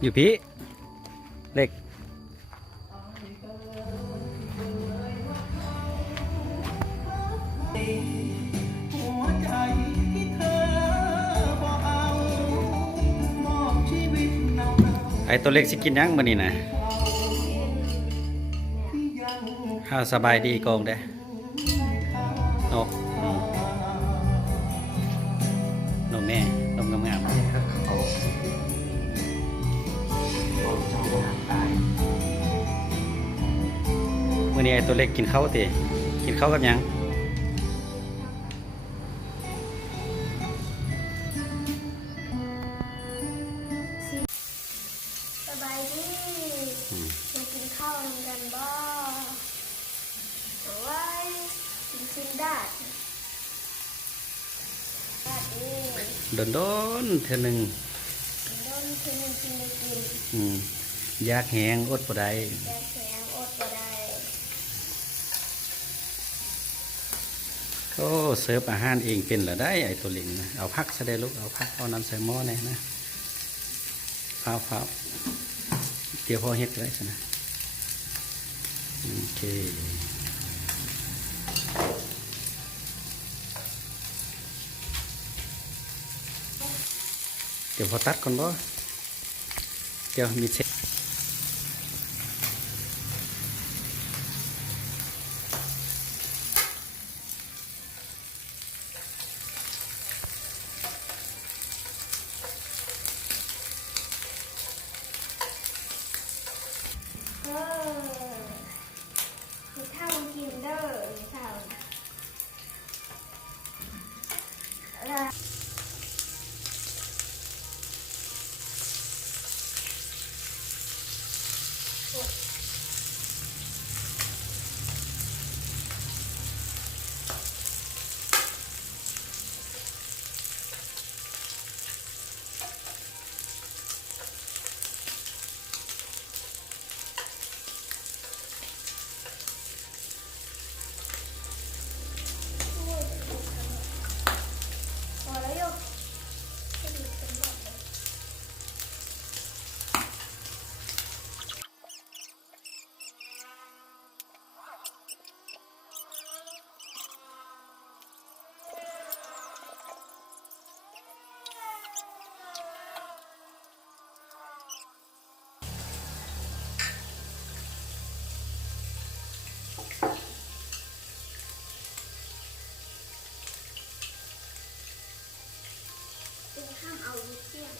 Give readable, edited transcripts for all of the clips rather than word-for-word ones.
อยู่พี่เล็กไอตัวเล็กสิกินยังมื้อนี้นะข้าวสบายดีกองเด้นกนกแม่นกงามๆมื้อนี้ไอตัวเล็กกินข้าวติกินข้าวกับหยังสบายดีมากินข้าวกันบ่เอาไว้กินได้โดนเท่านึงโดนคืนกินไม่กินอยากแหงอดบ่ได้แกงแข็งอดบ่ได้โอ้เสิร์ฟอาหารเองเป็นเหรอได้ไอตัวเล็กนะเอาผักใส่ได้ลูกเอาผักเอาน้ำใส่หม้อแน่นะฟ้าวเดี๋ยวพอเฮ็ดก็ได้สินะโอเคเดี๋ยวพอตัดก่อนบ่เดี๋ยวมีเศษมีข้าวกินเด้อมีข้าวพอแล้วโยกจะดีเป็นแบบนี้เป็นข้ามเอาวิเชียน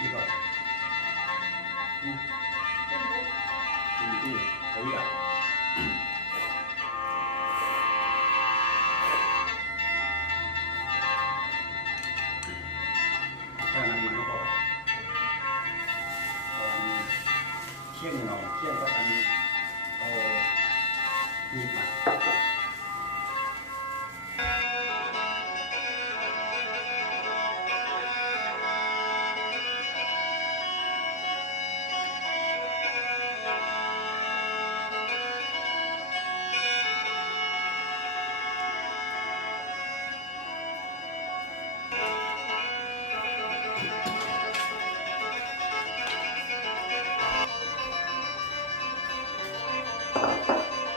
นี่ก่อนเอาอีกอ่ะถ้านั้นมันก็เคี่ยงหน่อยเคี่ยงก็อันเอามีดมา